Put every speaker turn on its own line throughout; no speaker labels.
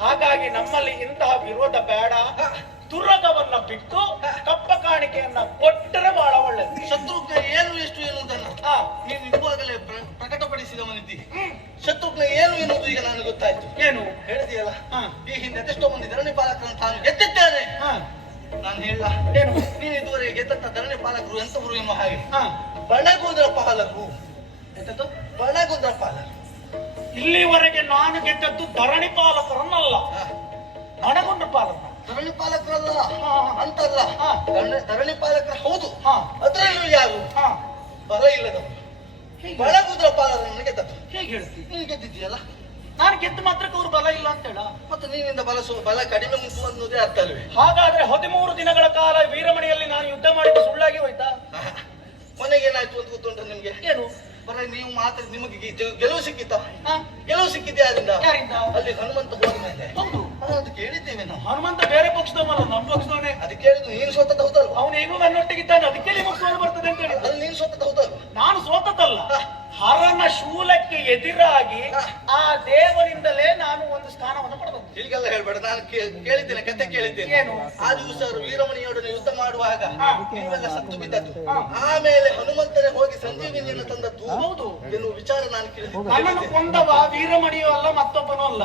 ಹಾಗಾಗಿ ನಮ್ಮಲ್ಲಿ ಇಂತಹ ವಿರೋಧ ಬೇಡ. ದುರಗವನ್ನ ಬಿಟ್ಟು ಕಪ್ಪ ಕಾಣಿಕೆಯನ್ನ ಕೊಟ್ಟರೆ ಬಹಳ ಒಳ್ಳೇದು.
ಶತ್ರುಘ್ನ ಏನು ಎಷ್ಟು ಎನ್ನುವುದನ್ನ ನೀನು ಇರುವಾಗಲೇ ಪ್ರ- ಪ್ರಕಟಪಡಿಸಿದವನಿದ್ದಿ ಶತ್ರುಘ್ನ ಏನು ಎನ್ನುವುದು ಈಗ ನನಗೆ ಗೊತ್ತಾಯ್ತು.
ಏನು?
ಹೇಳಿದೆಯಲ್ಲ. ಈ ಹಿಂದೆ ಅದೆಷ್ಟೋ ಮಂದಿ ಧರಣಿ ಪಾಲಕರನ್ನು ತಾನು
ಎತ್ತಿದ್ದೇನೆ
ನಾನು ಹೇಳ.
ಏನು?
ನೀನು ಇದುವರೆಗೆ ಗೆದ್ದಂತ ಧರಣಿ ಪಾಲಕರು ಎಂತವರು ಎನ್ನುವ ಹಾಗೆ. ಬಣಗುದ್ರ ಪಾಲಕರು.
ಎಂತದ್ದು?
ಬಣಗುದ್ರ ಪಾಲಕರು.
ಇಲ್ಲಿವರೆಗೆ ನಾನು ಗೆದ್ದದ್ದು ಧರಣಿ ಪಾಲಕರನ್ನಲ್ಲ. ನನಗೊಂಡು ಪಾಲಕ
ಧರಣಿ ಪಾಲಕರಲ್ಲ. ಅಂತಲ್ಲ. ಧರಣಿ ಪಾಲಕರು ಹೌದು. ಅದ್ರಲ್ಲೂ ಯಾರು? ಬಲ ಇಲ್ಲದ
ಹೀಗೆ.
ಬಣಗುದ್ರ ಗೆದ್ದ ಗೆದ್ದದ್ದು.
ಹೇಗೆ ಹೇಳ್ತೀನಿ
ನೀನು ಗೆದ್ದಿದ್ಯಲ್ಲ
ನಾನು ಗೆದ್ದ ಮಾತ್ರಕ್ಕೆ ಅವ್ರು ಬಲ ಇಲ್ಲ ಅಂತ ಹೇಳ.
ಮತ್ತೆ ನೀನಿಂದ ಬಲ ಬಲ ಕಡಿಮೆ ಉಂಟು ಅನ್ನೋದೇ ಅರ್ಥ ಅಲ್ವೇ?
ಹಾಗಾದ್ರೆ ಹದಿಮೂರು ದಿನಗಳ ಕಾಲ ವೀರಮಣಿಯಲ್ಲಿ ನಾನು ಯುದ್ಧ ಮಾಡಿದ್ದು ಸುಳ್ಳಾಗಿ ಹೋಯ್ತಾ?
ಕೊನೆಗೆ ಏನಾಯ್ತು ಅಂತ ಗೊತ್ತುಂಟ ನಿಮ್ಗೆ?
ಏನು?
ಬರ ನೀವು ಮಾತ್ರ ನಿಮಗೆ ಗೆಲುವು ಸಿಕ್ಕಿತ್ತ?
ಹಾ?
ಗೆಲುವು ಸಿಕ್ಕಿದ್ದೆ ಅದರಿಂದ
ಯಾರಿಂದ?
ಅಲ್ಲಿ ಹನುಮಂತ ಹೋದ ಮೇಲೆ.
ಹೌದು.
ಅದು ಕೇಳಿದ್ದೇವೆ ನಾವು.
ಹನುಮಂತ ಬೇರೆ ಪಕ್ಷದವಲ್ಲ ನಮ್ಮ ಪಕ್ಷದವನೇ.
ಅದು ಕೇಳಿದ್ದು ನೀನು ಸೋತದ ಹೌದಲ್ವಾ?
ಅವನು ಹೇಗೂ ನನ್ನೊಟ್ಟಿಗಿದ್ದಾನೆ ಅದಕ್ಕೆ ನಿಮಗೆ ಸೋಲು ಬರ್ತದೆ ಅಂತ ಹೇಳಿ
ಅಲ್ಲಿ ನೀನು ಸೋತದ ಹೌದಲ್ಲ
ನಾನು ಸೋತದಲ್ಲ ಹರನ ಶೂಲಕ್ಕೆ ಎದುರಾಗಿ ಆ ದೇವರಿಂದಲೇ ನಾನು ಒಂದು ಸ್ಥಾನವನ್ನು ಪಡೆದದ್ದು
ಹೀಗೆಲ್ಲ ಹೇಳ್ಬೇಡ. ನಾನು ಕೇಳಿದ್ದೇನೆ ಕತೆ ಕೇಳಿದ್ದೇನೆ? ಆ ದಿವಸ ವೀರಮಣಿಯೊಡನೆ ಯುದ್ಧ ಮಾಡುವಾಗ. ನೀವೆಲ್ಲ ಸತ್ತು ಬಿದ್ದದ್ದು. ಆಮೇಲೆ ಹನುಮಂತನೇ ಹೋಗಿ ಸಂಜೀವಿನಿಯನ್ನು ತಂದದ್ದು
ಹೌದು.
ಎನ್ನುವ ವಿಚಾರ ನಾನು
ಕೇಳಿದ್ದೇನೆ ವೀರಮಣಿಯೂ ಅಲ್ಲ ಮತ್ತೊಬ್ಬನೂ ಅಲ್ಲ.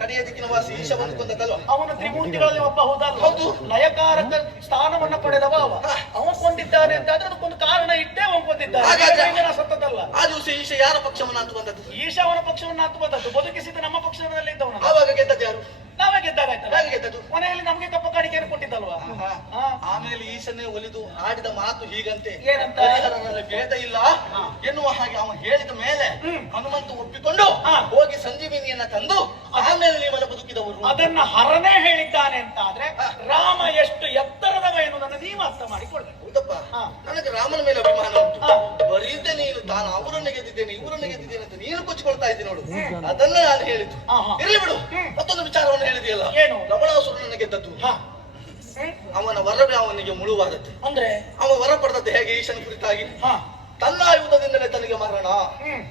ಕಡೆಯ ದಿಕ್ಕಿನ ವಾಸಿ ಈಶವನ್ನು ಕೊಂದದ್ದಲ್ವಾ?
ಅವನು ತ್ರಿಮೂರ್ತಿಗಳಲ್ಲಿ ಒಬ್ಬ ಹೌದಲ್ಲ
ಹೌದು.
ಲಯಕಾರಕ ಸ್ಥಾನವನ್ನ ಪಡೆದವ ಅವ. ಕೊಂದಿದ್ದಾನೆ ಅಂತ ಆದ್ರೆ ಅದಕ್ಕೊಂದು ಕಾರಣ ಇಟ್ಟೇ
ಹಾಗಾದ್ರೆ-
ಸತ್ತದಲ್ಲ
ಆ ದಿವಸ ಈಶ ಯಾರ ಪಕ್ಷವನ್ನು ಅಂತ ಬಂದದ್ದು
ಈಶ ಅವನ ಪಕ್ಷವನ್ನು ಹತ್ತು ಬಂದದ್ದು ಬದುಕಿಸಿದ ನಮ್ಮ ಪಕ್ಷದಲ್ಲಿ ಇದ್ದವನು
ಆವಾಗ ಗೆದ್ದದ್ದು ಯಾರು?
ನಾವೇ ಗೆದ್ದಾಗಾಯ್ತಲ್ಲ
ಹೇಗೆ ಗೆದ್ದದ್ದು?
ಮನೆಯಲ್ಲಿ ನಮಗೆ ಕಪ್ಪ ಕಾಣಿಕೆಯನ್ನು ಕೊಟ್ಟಿದ್ದಲ್ವಾ. ಹಾ.
ಆಮೇಲೆ ಈಶನೇ ಒಲಿದು ಆಡಿದ ಮಾತು ಹೀಗಂತೆ.
ಏನಂತ?
ಹರಿಹರನಲ್ಲಿ ಭೇದ ಇಲ್ಲ. ಎನ್ನುವ ಹಾಗೆ ಅವನು ಹೇಳಿದ ಮೇಲೆ
ಹ್ಮ್.
ಹನುಮಂತ ಒಪ್ಪಿಕೊಂಡು
ಹಾ.
ಹೋಗಿ ಸಂಜೀವಿನಿಯನ್ನ ತಂದು ಆಮೇಲೆ ನೀವೆಲ್ಲ ಬದುಕಿದವರು
ಅದನ್ನ ಹರನೇ ಹೇಳಿದ್ದಾನೆ ಅಂತ ಆದ್ರೆ
ಹಾ.
ರಾಮ ಎಷ್ಟು ಎತ್ತರದವ ಎನ್ನುವುದನ್ನು ನೀವು ಅರ್ಥ ಮಾಡಿಕೊಳ್ಬೇಕು
ಹೌದಪ್ಪ
ಹಾ.
ನನಗೆ ರಾಮನ ಮೇಲೆ ಅಭಿಮಾನ ಉಂಟು. ಬರೀದೆ ನೀನು ತಾನು ಅವರನ್ನು ಗೆದ್ದಿದ್ದೇನೆ ಇವರನ್ನು ಗೆದ್ದಿದ್ದೇನೆ ಅಂತ ನೀನು ಕೊಚ್ಚಿಕೊಳ್ತಾ ಇದ್ದೀನಿ ನೋಡು. ಅದನ್ನ ನಾನು ಹೇಳಿದ್ದು. ಇರ್ಲಿ ಬಿಡು. ಮತ್ತೊಂದು ವಿಚಾರವನ್ನು ಹೇಳಿದೆಯಲ್ಲ.
ಏನು?
ಲವಣಾಸುರನನ್ನ ಗೆದ್ದದ್ದು. ಅವನ ವರವೇ ಅವನಿಗೆ ಮುಳುವಾದದ್ದು.
ಅಂದ್ರೆ?
ಅವ ವರ ಪಡೆದದ್ದು ಹೇಗೆ ಈಶನ ಕುರಿತಾಗಿ? ತನ್ನ ಆಯುಧದಿಂದಲೇ ತನಗೆ ಮರಣ.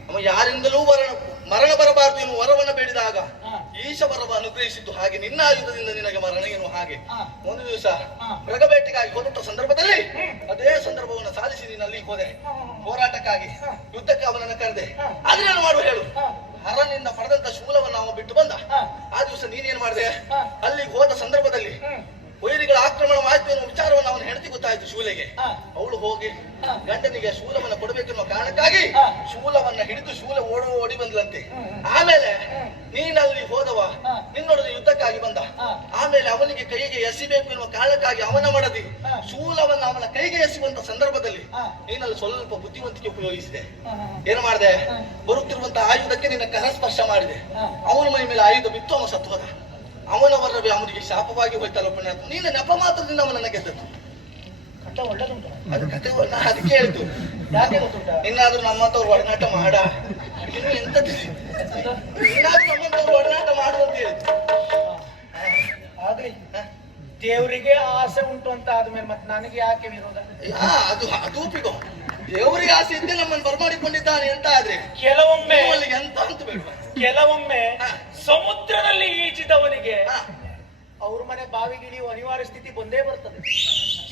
ಅವ ಯಾರಿಂದಲೂ ಮರಣ ಮರಣ ಬರಬಾರದು ಇನ್ನು ವರವನ್ನು ಬೇಡಿದಾಗ
ಹಾ.
ಈಶ ಅನುಗ್ರಹಿಸಿದ್ದು ಹಾಗೆ ನಿನ್ನ ಆಯುಧದಿಂದ ನಿನಗೆ ಮರಣ ಏನು ಹಾಗೆ. ಒಂದು ದಿವಸ. ಮೃಗಬೇಟೆಗಾಗಿ ಹೋದಂತ ಸಂದರ್ಭದಲ್ಲಿ ಅದೇ ಸಂದರ್ಭವನ್ನು ಸಾಧಿಸಿ ನೀನು ಅಲ್ಲಿಗೆ ಹೋದೆ. ಹೋರಾಟಕ್ಕಾಗಿ ಯುದ್ಧಕ್ಕೆ ಅವನನ್ನು ಕರೆದೆ.
ಆದ್ರೆ
ಅದೇನು ಮಾಡುವ ಹೇಳು. ಹರನಿಂದ ಪಡೆದಂತ ಶೂಲವನ್ನು ಅವ ಬಿಟ್ಟು ಬಂದ. ಆ ದಿವಸ ನೀನೇನ್ ಮಾಡಿದೆ?
ಅಲ್ಲಿ
ಅಲ್ಲಿಗೆ ಹೋದ ಸಂದರ್ಭದಲ್ಲಿ ವೈರಿಗಳ ಆಕ್ರಮಣವಾಯ್ತು ಮಾಹಿತಿಯನ್ನು ಅವನು ಹೆಂಡತಿ ಗೊತ್ತಾಯ್ತು ಶೂಲೆಗೆ. ಅವಳು ಹೋಗಿ. ಗಂಡನಿಗೆ ಶೂಲವನ್ನ ಕೊಡಬೇಕೆನ್ನುವ ಕಾರಣಕ್ಕಾಗಿ ಶೂಲವನ್ನ ಹಿಡಿದು ಶೂಲ ಓಡುವ ಓಡಿ ಬಂದ್ಲಂತೆ. ಆಮೇಲೆ. ನೀನಲ್ಲಿ ಹೋದವ. ನಿನ್ನೊಡನೆ ಯುದ್ಧಕ್ಕಾಗಿ ಬಂದ ಆಮೇಲೆ ಅವನಿಗೆ ಕೈಗೆ ಎಸಿಬೇಕು ಎನ್ನುವ ಕಾರಣಕ್ಕಾಗಿ ಅವನ ಮಡದಿ ಶೂಲವನ್ನ ಅವನ ಕೈಗೆ ಎಸಿಬಂತ ಸಂದರ್ಭದಲ್ಲಿ. ನೀನಲ್ಲಿ ಸ್ವಲ್ಪ ಬುದ್ಧಿವಂತಿಕೆ ಉಪಯೋಗಿಸಿದೆ. ಏನು ಮಾಡಿದೆ. ಬರುತ್ತಿರುವಂತ ಆಯುಧಕ್ಕೆ ನಿನ್ನ ಕರಸ್ಪರ್ಶ ಮಾಡಿದೆ
ಹಾ.
ಅವನ ಮೈ ಮೇಲೆ ಆಯುಧ ಬಿತ್ತು ಅವನ ಸತ್ವದ ಅವನವರ ಅವನಿಗೆ ಶಾಪವಾಗಿ ಹೋಯ್ತಲ್ಲ ನೀನ ನೀನು ನೆಪ ಮಾತ್ರದಿಂದ ಅವನನ್ನ ಗೆದ್ದದ್ದು
ಒಳ್ಳೆದುಂಟು.
ಅದು ಕತೆ ಅದಕ್ಕೆ ಹೇಳ್ತು.
ಯಾಕೆ ಗೊತ್ತುಂಟ?
ಇನ್ನಾದ್ರೂ ನಮ್ಮಂತವ್ರು ಒಡನಾಟ ಮಾಡ. ಇನ್ನು ಎಂತದ್ದು ಇನ್ನಾದ್ರೂ ನಮ್ಮಂತವ್ರು ಒಡನಾಟ ಮಾಡು ಅಂತ
ಆಗ್ಲಿ ದೇವರಿಗೆ ಆಸೆ ಉಂಟು ಅಂತ ಆದ್ಮೇಲೆ ಮತ್ತೆ ನನಗೆ ಯಾಕೆ ವಿರೋಧ?
ಅದು ಅದು ಒಪ್ಪಿಕೋ ದೇವರಿಗೆ ಆಸೆ ಇದ್ದೇ ನಮ್ಮನ್ನು ಬರಮಾಡಿಕೊಂಡಿದ್ದಾನೆ ಅಂತ ಆದ್ರೆ
ಕೆಲವೊಮ್ಮೆ
ಅಲ್ಲಿ ಎಂತ ಅಂತ ಬೇಡ.
ಕೆಲವೊಮ್ಮೆ ಸಮುದ್ರದಲ್ಲಿ ಈಜಿದವನಿಗೆ ಅವ್ರ ಮನೆ ಬಾವಿಗೆ ಇಳಿಯುವ ಅನಿವಾರ್ಯ ಸ್ಥಿತಿ ಬಂದೇ ಬರ್ತದೆ.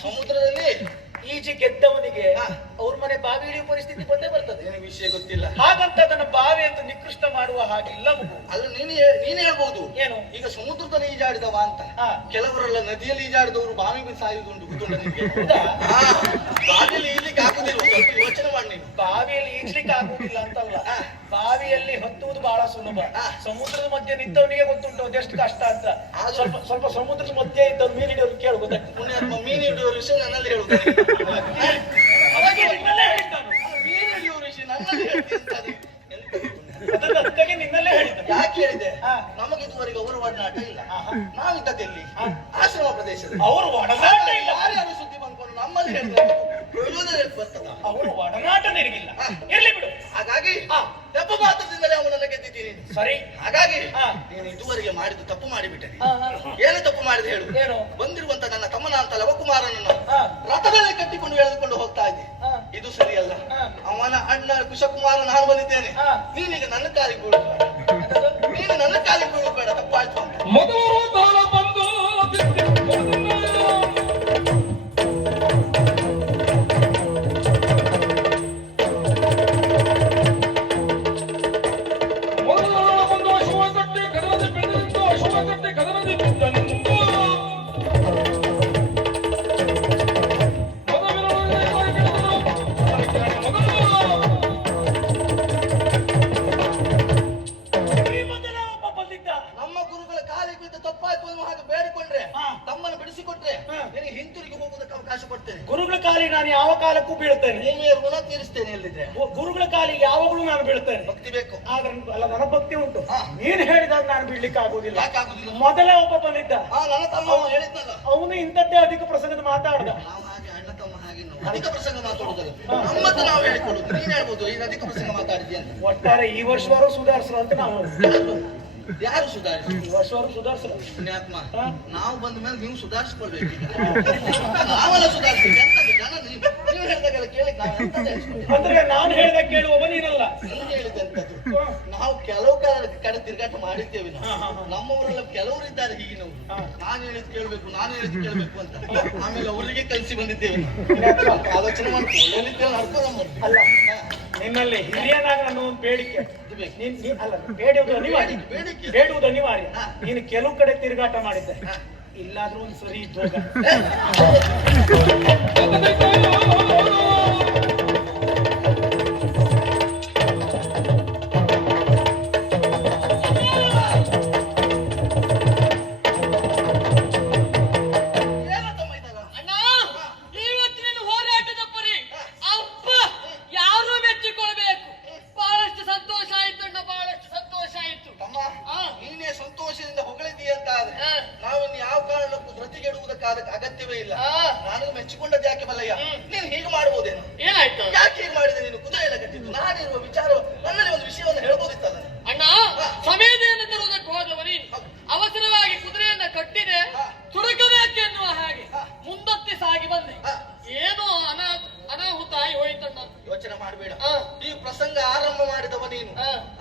ಸಮುದ್ರದಲ್ಲಿ
ಈಜಿ ಗೆದ್ದವನಿಗೆ. ಅವ್ರ ಮನೆ ಬಾವಿ ಇಳಿಯುವ ಪರಿಸ್ಥಿತಿ ಬಂದೇ ಬರ್ತದೆ.
ನಿನಗೆ ವಿಷಯ ಗೊತ್ತಿಲ್ಲ.
ಹಾಗಂತ ಅದನ್ನ ಬಾವಿ ಅಂತ ನಿಕೃಷ್ಟ ಮಾಡುವ ಹಾಗೆ ಮಗು
ಅಲ್ಲ ನೀನು ನೀನ್ ಹೇಳ್ಬಹುದು
ಏನು?
ಈಗ ಸಮುದ್ರದಲ್ಲಿ ಈಜಾಡಿದವ ಅಂತ.
ಹಾ.
ಕೆಲವರೆಲ್ಲ ನದಿಯಲ್ಲಿ ಈಜಾಡಿದವರು ಬಾವಿ ಗೊತ್ತುಂಟ ನಿಮಗೆ? ಹಾ, ಬಾವಿಯಲ್ಲಿ ಈಜಲಿಕ್ಕೆ ಆಗುದಿಲ್ಲ. ಸ್ವಲ್ಪ ಯೋಚನೆ ಮಾಡಿ ನೀನು.
ಬಾವಿಯಲ್ಲಿ ಈಜ್ಲಿಕ್ಕೆ ಆಗುದಿಲ್ಲ ಅಂತಲ್ಲ. ಬಾವಿಯಲ್ಲಿ ಹತ್ತುವುದು ಬಹಳ ಸುಲಭ. ಸಮುದ್ರದ ಮಧ್ಯೆ ನಿಂತವನಿಗೆ ಗೊತ್ತುಂಟು ಅದೆಷ್ಟು ಕಷ್ಟ ಅಂತ. ಸ್ವಲ್ಪ ಸ್ವಲ್ಪ ಸಮುದ್ರದ ಮಧ್ಯೆ ಇದ್ದವ್ರು ಮೀನು ಹಿಡಿಯೋರು ಕೇಳು ಗೊತ್ತಾಗ್ತದೆ
ಮೀನು ಹಿಡಿಯೋ ವಿಷಯ ನನ್ನಲ್ಲಿ
ನಾನು.
ಮೀನು ಹಿಡಿಯುವ ವಿಷಯ ನನ್ನಲ್ಲಿ
ನಿನ್ನಲ್ಲೇ ಹೇಳಿದ್ದು.
ಯಾಕೆ ಹೇಳಿದೆ?
ನಮಗಿದುವರೆಗೆ
ನಮಗೆ ಇದುವರೆಗೆ ಅವರ ಒಡನಾಟ ಇಲ್ಲ.
ಹಾ.
ಆಶ್ರಮ ಪ್ರದೇಶದಲ್ಲಿ.
ಅವರು ಒಡನಾಟ
ಕುಶಕುಮಾರ ನಾನು ಬಂದಿದ್ದೇನೆ. ನೀನೀಗ ನನ್ನ ಕಾಲಿಗೆ ಬೀಳು ನೀನು ನನ್ನ ಕಾಲಿಗೆ ಬೀಳು ಬೇಡ ತಪ್ಪಾಯ್ತು
ಮೊದಲು
ಬೀಳ್ತೇನೆ.
ಭೂಮಿಯ ಋಣ ತೀರಿಸ್ತೇನೆ
ಗುರುಗಳ ಕಾಲಿಗೆ ಯಾವಾಗಲೂ ನಾನು ಬೀಳ್ತೇನೆ.
ಭಕ್ತಿ ಬೇಕು
ಆದ್ರೆ ಅಲ್ಲ ನನ್ನ ಭಕ್ತಿ ಉಂಟು. ನೀನ್ ಹೇಳಿದಾಗ ನಾನು ಬೀಳ್ಲಿಕ್ಕೆ ಆಗುದಿಲ್ಲ
ಯಾಕೆ ಆಗುದಿಲ್ಲ
ಮೊದಲ ಒಬ್ಬ ಬಂದಿದ್ದ.
ನನ್ನ ತಮ್ಮ ಹೇಳಿದ್ನಲ್ಲ.
ಅವನು ಇಂಥದ್ದೇ ಅಧಿಕ ಪ್ರಸಂಗದ ಮಾತಾಡ್ದ.
ಅಧಿಕ ಪ್ರಸಂಗ ಮಾತಾಡುದಲ್ಲ ನಮ್ಮತ್ರ ನಾವು ಹೇಳಿಕೊಡೋದು ನೀನ್ ಹೇಳ್ಬೋದು ಈಗ ಅಧಿಕ ಪ್ರಸಂಗ ಮಾತಾಡಿದ್ಯಾ ಅಂತ.
ಒಟ್ಟಾರೆ ಈ ವರ್ಷವಾರು ಸುಧಾರಿಸಲು ಅಂತ ನಾವು
ಯಾರು ಸುಧಾರಿಸಿ
ವರ್ಷವಾರು ಸುಧಾರಿಸ್ರು.
ಪುಣ್ಯಾತ್ಮ. ನಾವು ಬಂದ ಮೇಲೆ ನೀವು ಸುಧಾರಿಸ್ಕೊಳ್ಬೇಕು. ನಾವೆಲ್ಲ ಸುಧಾರಿಸ್ಬೇಕು. ಎಂತದ್ದು ಜನ ನೀವು ಹೇಳಿದಾಗೆಲ್ಲ ಕೇಳಿ
ಅಂದ್ರೆ ನಾನು ಹೇಳಿದ ಕೇಳುವವ ನೀನಲ್ಲ
ನೀನು ಹೇಳಿದಂತದ್ದು. ನಾವು ಕೆಲವು ಕಡೆ ಕಡೆ ತಿರುಗಾಟ ಮಾಡಿದ್ದೇವೆ ನಾವು. ನಮ್ಮವರೆಲ್ಲ ಕೆಲವರು ಇದ್ದಾರೆ ಹೀಗಿನವರು. ನಾನು ಹೇಳಿದ್ ಕೇಳ್ಬೇಕು ನಾನು ಹೇಳಿದ್ ಕೇಳ್ಬೇಕು ಅಂತ. ಆಮೇಲೆ ಅವರಿಗೆ ಕಲಿಸಿ ಬಂದಿದ್ದೇವೆ ಆಲೋಚನೆ ಮಾಡಿ ಹೇಳಿದ್ದೇವೆ ನಡ್ಕೊಂಡು
ಅಲ್ಲ ನಿಮ್ಮಲ್ಲಿ ಹಿರಿಯನಾಗ ಅನ್ನೋ ಒಂದು ಬೇಡಿಕೆ ಅಲ್ಲ ಬೇಡುವುದು ಅನಿವಾರ್ಯ. ಬೇಡುವುದು ಅನಿವಾರ್ಯ ನೀನು ಕೆಲವು ಕಡೆ ತಿರುಗಾಟ ಮಾಡಿದ್ದೆ. ಇಲ್ಲಾದ್ರೂ ಒಂದು ಸರಿ ಇದ್ದೋಗ
ಧೃತಿಗೆಡುವುದಕ್ಕಾದ ಅಗತ್ಯವೇ ಇಲ್ಲ. ನಾನು ಮೆಚ್ಚಿಕೊಂಡದ್ದು ಯಾಕೆ ಬಲ್ಲಯ್ಯ
ಹ್ಮ್.
ನೀನು ಹೀಗೆ ಮಾಡಬಹುದೇನು
ಏನಾಯ್ತು?
ಯಾಕೆ ಹೀಗೆ ಮಾಡಿದೆ? ನೀನು ಕುದುರೆ ಎಲ್ಲ ಕಟ್ಟಿದ್ದು. ಇರುವ ವಿಚಾರ ನನ್ನಲ್ಲಿ ಒಂದು ವಿಷಯವನ್ನು ಹೇಳ್ಬೋದಿತ್ತಲ್ಲ?
ಅಣ್ಣ ಸಮಯದೇನು ತರುವುದಕ್ಕೆ ಹೋದವ ನೀನು ಅವಸರವಾಗಿ ಕುದುರೆಯನ್ನ ಕಟ್ಟಿದೆ.
ತುರುಕಬೇಕು
ಎನ್ನುವ ಹಾಗೆ ಮುಂದತ್ತಿ ಸಾಗಿ ಬಂದೆ. ಏನು ಅನಾ ಅನಾಹುತ ಆಗಿ ಹೋಯ್ತಣ್ಣ.
ಯೋಚನೆ ಮಾಡಬೇಡ. ಈ ಪ್ರಸಂಗ ಆರಂಭ ಮಾಡಿದವ ನೀನು.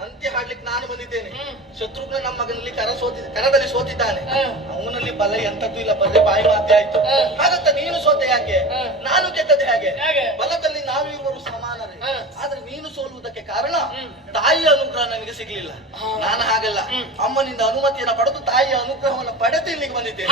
ಅಂತ್ಯ ಹಾಡ್ಲಿಕ್ಕೆ ನಾನು ಬಂದಿದ್ದೇನೆ. ಶತ್ರುಘ್ನ ನಮ್ಮ ಮಗನಲ್ಲಿ ಕರ ಸೋತಿ ಕರದಲ್ಲಿ ಸೋತಿದ್ದಾನೆ. ಬಲ ಎಂತದ್ದು ಇಲ್ಲ ಬಲೆ ಬಾಯಿ ಮಾತೆ ಆಯ್ತು. ಹಾಗಂತ ನೀನು ಸೋತೆ ಯಾಕೆ? ನಾನು ಗೆದ್ದದ್ದು ಹೇಗೆ? ಬಲದಲ್ಲಿ ನಾವಿರುವರು ಸಮಾನರೇ.
ಹಾ.
ಆದ್ರೆ ನೀನು ಸೋಲುವುದಕ್ಕೆ ಕಾರಣ. ತಾಯಿಯ ಅನುಗ್ರಹ ನನಗೆ ಸಿಗ್ಲಿಲ್ಲ. ನಾನು ಹಾಗಲ್ಲ. ಅಮ್ಮನಿಂದ ಅನುಮತಿಯನ್ನು ಪಡೆದು ತಾಯಿಯ ಅನುಗ್ರಹವನ್ನು ಪಡೆದು ಇಲ್ಲಿಗೆ ಬಂದಿದ್ದೇನೆ